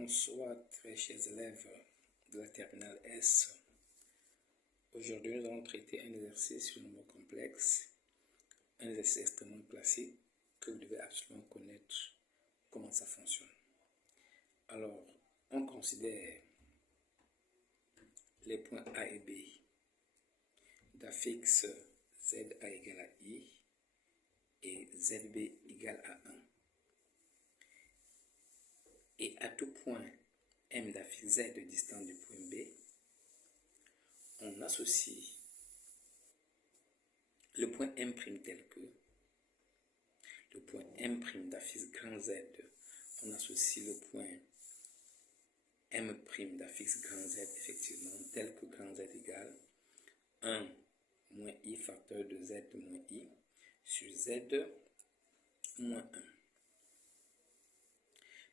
Bonsoir très chers élèves de la terminale S. Aujourd'hui, nous allons traiter un exercice sur le nombre complexe, un exercice extrêmement classique que vous devez absolument connaître comment ça fonctionne. Alors, on considère les points A et B d'affixe ZA égale à I et ZB égale à 1. Et à tout point M d'affixe Z de distance du point B, on associe le point M' tel que le point M' d'affixe grand Z, on associe le point M' d'affixe grand Z effectivement tel que grand Z égale 1 moins I facteur de Z moins I sur Z moins 1.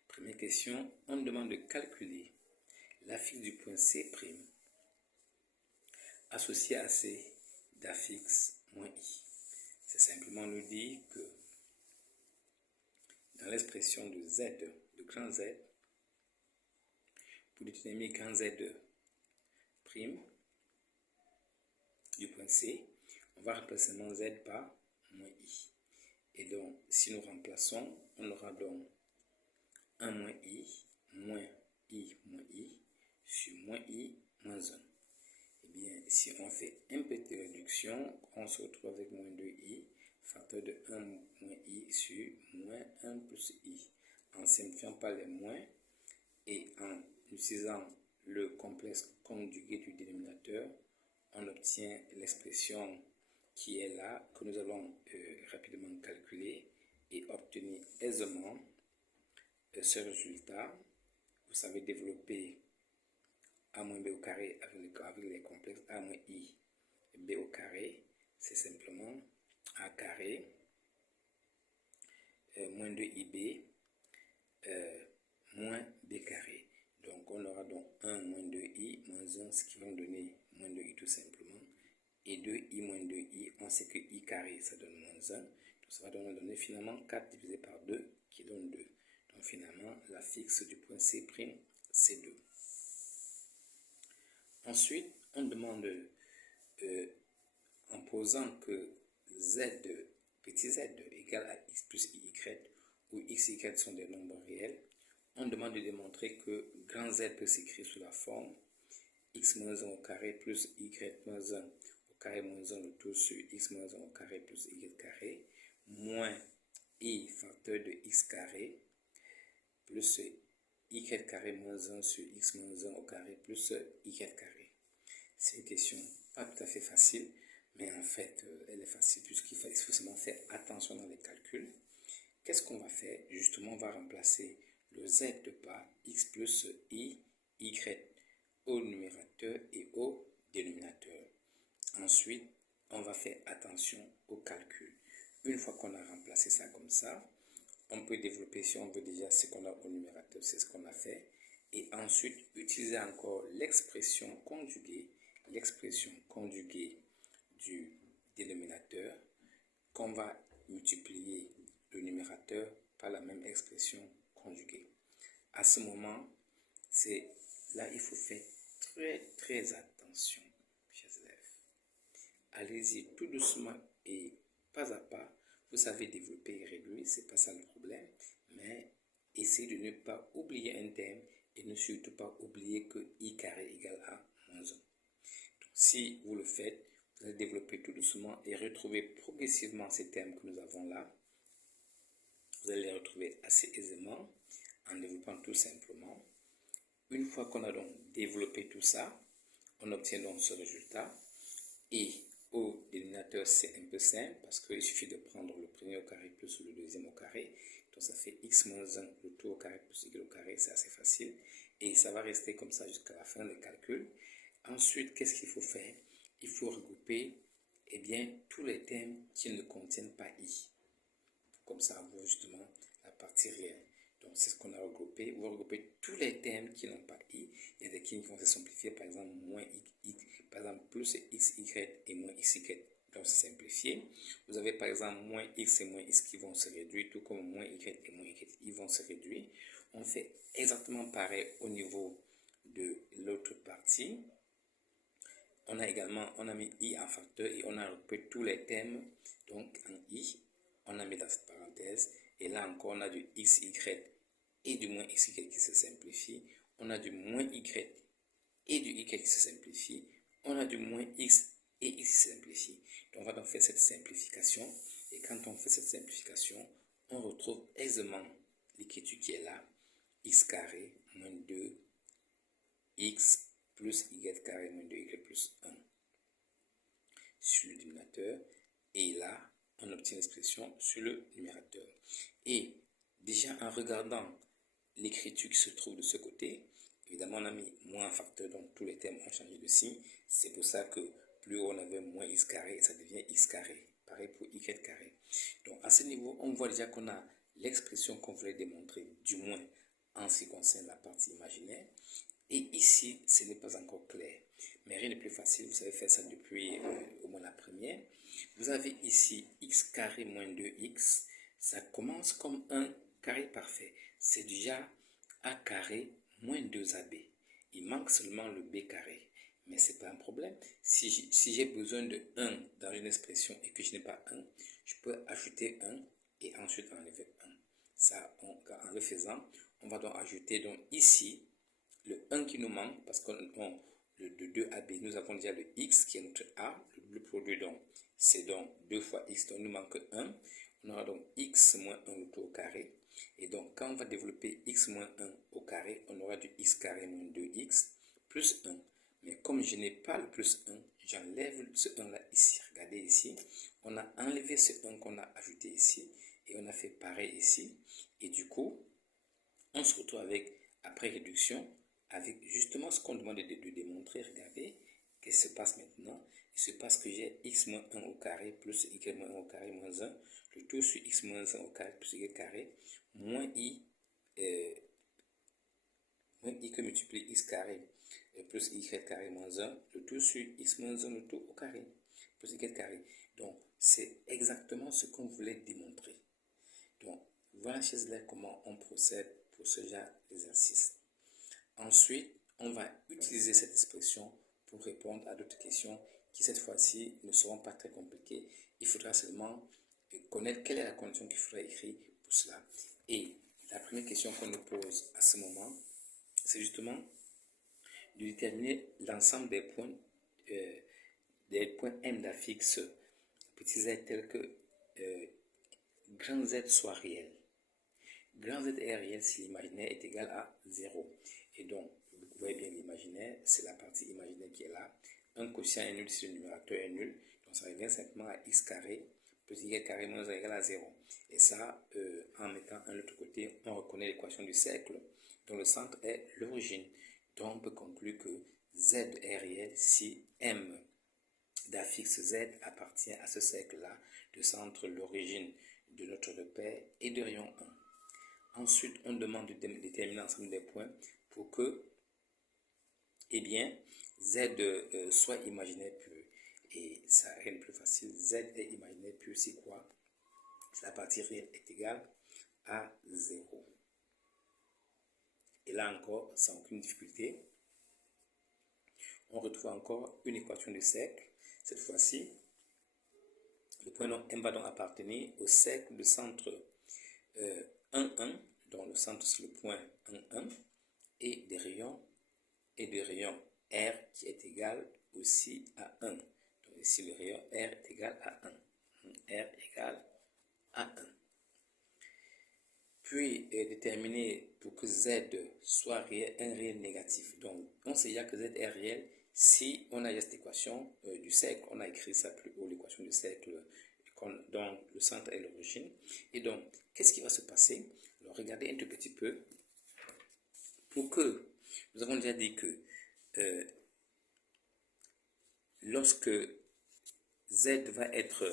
Première question, on demande de calculer l'affixe du point C' associé à C d'affixe moins I. C'est simplement nous dire que dans l'expression de Z, de grand Z, pour déterminer grand Z' du point C, on va remplacer moins Z par moins I. Et donc, si nous remplaçons, on aura donc 1 moins I sur moins I moins 1. Eh bien, si on fait un petit réduction, on se retrouve avec moins 2i, facteur de 1 moins i sur moins 1 plus i. En simplifiant par les moins et en utilisant le complexe conjugué du dénominateur, on obtient l'expression qui est là, que nous allons rapidement calculer et obtenir aisément ce résultat. Vous savez développer a moins b au carré avec les complexes a moins i b au carré, c'est simplement a carré moins 2ib moins b carré. Donc on aura donc 1 moins 2i moins 1, ce qui va nous donner moins 2i tout simplement. Et 2i moins 2i, on sait que i carré ça donne moins 1. Donc ça va donc donner finalement 4 divisé par 2 qui donne 2. Donc finalement l'affixe du point C', c'est 2. Ensuite, on demande, en posant que z, petit z égale à x plus y, où x et y sont des nombres réels, on demande de démontrer que grand Z peut s'écrire sous la forme x moins 1 au carré plus y moins 1 au carré moins 1 le tout sur x moins 1 au carré plus y carré moins i facteur de x carré plus y carré moins 1 sur x moins 1 au carré plus y carré. C'est une question pas tout à fait facile, mais en fait, elle est facile puisqu'il faut forcément faire attention dans les calculs. Qu'est-ce qu'on va faire? Justement, on va remplacer le z par x plus i, y au numérateur et au dénominateur. Ensuite, on va faire attention au calcul. Une fois qu'on a remplacé ça comme ça, on peut développer, si on veut déjà ce qu'on a au numérateur, c'est ce qu'on a fait. Et ensuite, utiliser encore l'expression conjuguée du dénominateur qu'on va multiplier le numérateur par la même expression conjuguée. À ce moment, c'est là il faut faire très attention, chers élèves. Allez-y tout doucement et pas à pas. Vous savez développer et réduire, c'est pas ça le problème, mais essayez de ne pas oublier un terme et ne surtout pas oublier que i carré égale à moins 1. Donc, si vous le faites, vous allez développer tout doucement et retrouver progressivement ces termes que nous avons là. Vous allez les retrouver assez aisément en développant tout simplement. Une fois qu'on a donc développé tout ça, on obtient donc ce résultat. Et au dénominateur, c'est un peu simple parce qu'il suffit de prendre le premier au carré plus le deuxième au carré. Donc ça fait x moins 1, le tout au carré plus y au carré, c'est assez facile. Et ça va rester comme ça jusqu'à la fin des calculs. Ensuite, qu'est-ce qu'il faut faire? Il faut regrouper tous les termes qui ne contiennent pas i. Comme ça, avoir justement la partie réelle. Donc, c'est ce qu'on a regroupé. Vous regroupez tous les termes qui n'ont pas i. Il y a des qui vont se simplifier, par exemple, moins i, par exemple, plus xy et moins xy. Donc c'est simplifié. Vous avez par exemple moins x et moins x qui vont se réduire, tout comme moins y et moins y, ils vont se réduire. On fait exactement pareil au niveau de l'autre partie. On a mis i en facteur et on a repris tous les termes donc en i. On a mis dans cette parenthèse et là encore on a du x, y et du moins x, y qui se simplifie. On a du moins y et du y qui se simplifie. On a du moins x et x qui se simplifie. Donc on va donc faire cette simplification et quand on fait cette simplification, on retrouve aisément l'écriture qui est là, x carré moins 2 x plus y carré moins 2y plus 1 sur le dénominateur et là on obtient l'expression sur le numérateur. Et déjà en regardant l'écriture qui se trouve de ce côté, évidemment on a mis moins en facteur, donc tous les termes ont changé de signe. C'est pour ça que plus haut on avait moins x carré, ça devient x carré. Pareil pour y carré. Donc à ce niveau, on voit déjà qu'on a l'expression qu'on voulait démontrer, du moins en ce qui concerne la partie imaginaire. Et ici, ce n'est pas encore clair. Mais rien de plus facile, vous savez faire ça depuis au moins la première. Vous avez ici x carré moins 2x. Ça commence comme un carré parfait. C'est déjà a carré moins 2ab. Il manque seulement le b carré. Mais ce n'est pas un problème. Si j'ai besoin de 1 dans une expression et que je n'ai pas 1, je peux ajouter 1 et ensuite enlever 1. Ça, en le faisant, on va donc ajouter donc ici le 1 qui nous manque parce que de 2ab, nous avons déjà le x qui est notre a, le double produit donc c'est donc 2 fois x, donc il nous manque 1. On aura donc x moins 1 le tout au carré. Et donc quand on va développer x moins 1 au carré, on aura du x carré moins 2x plus 1. Mais comme je n'ai pas le plus 1, j'enlève ce 1 là ici. Regardez ici, on a enlevé ce 1 qu'on a ajouté ici et on a fait pareil ici. Et du coup, on se retrouve avec, après réduction, avec justement ce qu'on demande de démontrer. Regardez, qu'est-ce qui se passe maintenant? Il se passe que j'ai x moins 1 au carré plus y moins 1 au carré moins 1, le tout sur x moins 1 au carré plus y carré, moins i que multiplie x carré plus y carré moins 1, le tout sur x moins 1, le tout au carré plus y carré. Donc, c'est exactement ce qu'on voulait démontrer. Donc, voilà chez là comment on procède pour ce genre d'exercice. Ensuite, on va utiliser cette expression pour répondre à d'autres questions qui cette fois-ci ne seront pas très compliquées. Il faudra seulement connaître quelle est la condition qu'il faudra écrire pour cela. Et la première question qu'on nous pose à ce moment, c'est justement de déterminer l'ensemble des points m d'affixe petit z tels que grand Z soit réel. Grand Z est réel si l'imaginaire est égal à 0. Et donc, vous voyez bien l'imaginaire, c'est la partie imaginaire qui est là. Un quotient est nul si le numérateur est nul. Donc, ça revient simplement à x carré plus y carré moins 1 égale à 0. Et ça, en mettant un autre côté, on reconnaît l'équation du cercle dont le centre est l'origine. Donc, on peut conclure que z est réel si m d'affixe z appartient à ce cercle-là, de centre l'origine de notre repère et de rayon 1. Ensuite, on demande de déterminer l'ensemble des points pour que, eh bien, z soit imaginaire pur. Et ça, rien de plus facile. Z est imaginaire pur, c'est quoi? Si la partie réelle est égale à 0. Et là encore, sans aucune difficulté, on retrouve encore une équation de cercle. Cette fois-ci, le point M va donc appartenir au cercle de centre 1, 1, dont le centre c'est le point 1, 1, et de rayon R qui est égal aussi à 1. Donc ici le rayon R est égal à 1. R égale à 1. Puis déterminer pour que Z soit réel, un réel négatif. Donc on sait déjà que Z est réel si on a cette équation du cercle. On a écrit ça plus haut, l'équation du cercle dont le centre est l'origine. Et donc, qu'est-ce qui va se passer? Alors regardez un tout petit peu. Pour que, nous avons déjà dit que lorsque Z va être,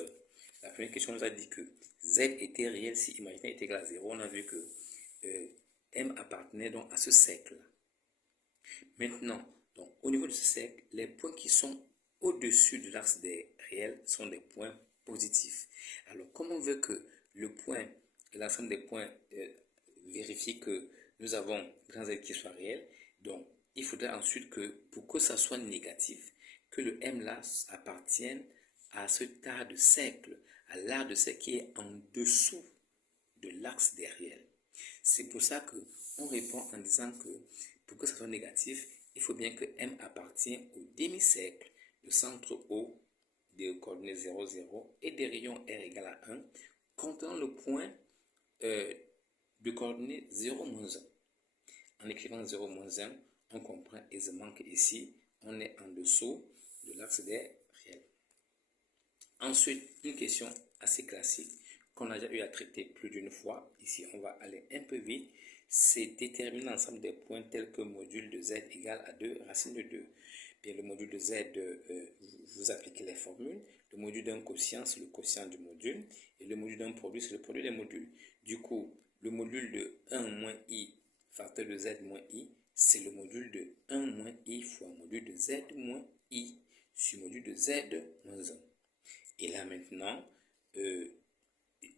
la première question nous a dit que Z était réel si imaginaire est égal à 0. On a vu que M appartenait donc à ce cercle. Maintenant, donc, au niveau de ce cercle, les points qui sont au-dessus de l'axe des réels sont des points positifs. Alors, comme on veut que l'ensemble des points vérifie que nous avons grand Z qui soit réel, donc il faudrait ensuite que, pour que ça soit négatif, que le M là appartienne à ce tas de cercles, à l'art de cercle qui est en dessous de l'axe des réels. C'est pour ça qu'on répond en disant que pour que ça soit négatif, il faut bien que M appartienne au demi-cercle de centre O des coordonnées 0, 0 et des rayons R égale à 1 contenant le point de coordonnées 0, 1. En écrivant 0, 1, on comprend aisément qu'ici, on est en dessous de l'axe des réels. Ensuite, une question assez classique qu'on a déjà eu à traiter plus d'une fois. Ici, on va aller un peu vite. C'est déterminer l'ensemble des points tels que module de z égale à 2 racine de 2. Bien, le module de z, vous appliquez les formules. Le module d'un quotient, c'est le quotient du module. Et le module d'un produit, c'est le produit des modules. Du coup, le module de 1 moins i facteur de z moins i, c'est le module de 1 moins i fois module de z moins i sur module de z moins 1. Et là maintenant,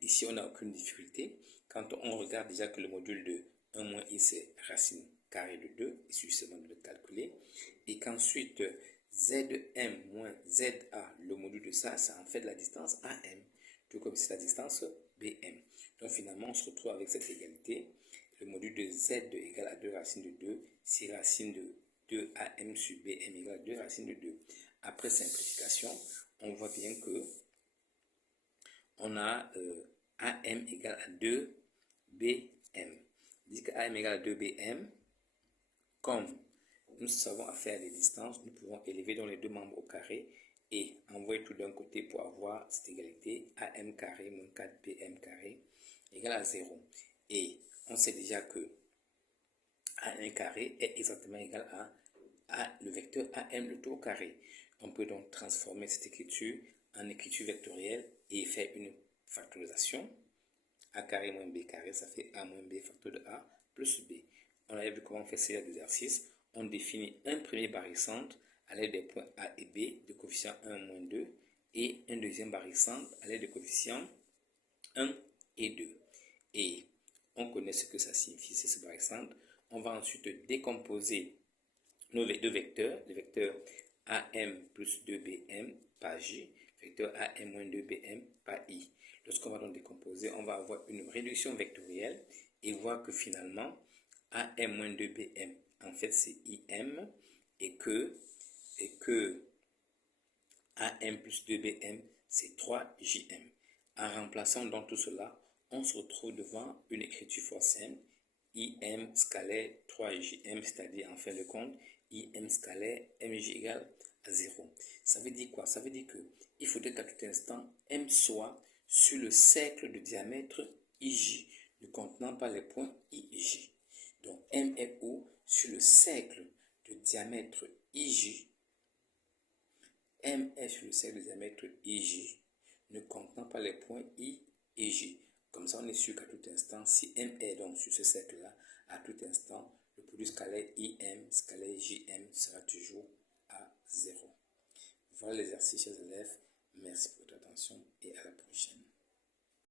ici on n'a aucune difficulté. Quand on regarde déjà que le module de 1 moins i c'est racine carrée de 2, il suffit seulement de le calculer. Et qu'ensuite zm moins za, le module de ça, c'est en fait la distance am, tout comme c'est la distance bm. Donc finalement on se retrouve avec cette égalité. Le module de z égale à 2 racine de 2, si racine de 2 am sur bm égale à 2 racine de 2. Après simplification, on voit bien que on a AM égale à 2BM. Dit que AM égale à 2BM, comme nous savons à faire les distances, nous pouvons élever dans les deux membres au carré et envoyer tout d'un côté pour avoir cette égalité AM carré moins 4BM carré égale à 0. Et on sait déjà que A1 carré est exactement égal à le vecteur AM le tout au carré. On peut donc transformer cette écriture en écriture vectorielle et faire une factorisation. A carré moins B carré, ça fait A moins B facteur de A plus B. On a vu comment on fait cet exercice. On définit un premier barycentre à l'aide des points A et B de coefficient 1, moins 2 et un deuxième barycentre à l'aide des coefficients 1 et 2. Et on connaît ce que ça signifie, c'est ce barycentre. On va ensuite décomposer nos deux vecteurs, le vecteur AM plus 2BM par J, vecteur AM moins 2BM par I. Lorsqu'on va donc décomposer, on va avoir une réduction vectorielle et voir que finalement, AM moins 2BM, en fait c'est IM et que AM plus 2BM, c'est 3JM. En remplaçant donc tout cela, on se retrouve devant une écriture fort simple, IM scalaire 3JM, c'est-à-dire en fin de compte, IM scalaire MJ égale à 0. Ça veut dire quoi? Ça veut dire qu'il faudrait qu'à tout instant, M soit sur le cercle de diamètre IJ, ne contenant pas les points IJ. Donc M est où? Sur le cercle de diamètre IJ. M est sur le cercle de diamètre IJ, ne contenant pas les points I et J. Comme ça, on est sûr qu'à tout instant, si M est donc sur ce cercle-là, à tout instant, le produit scalaire IM, scalaire JM sera toujours à 0. Voilà l'exercice, chers élèves. Merci pour votre attention et à la prochaine.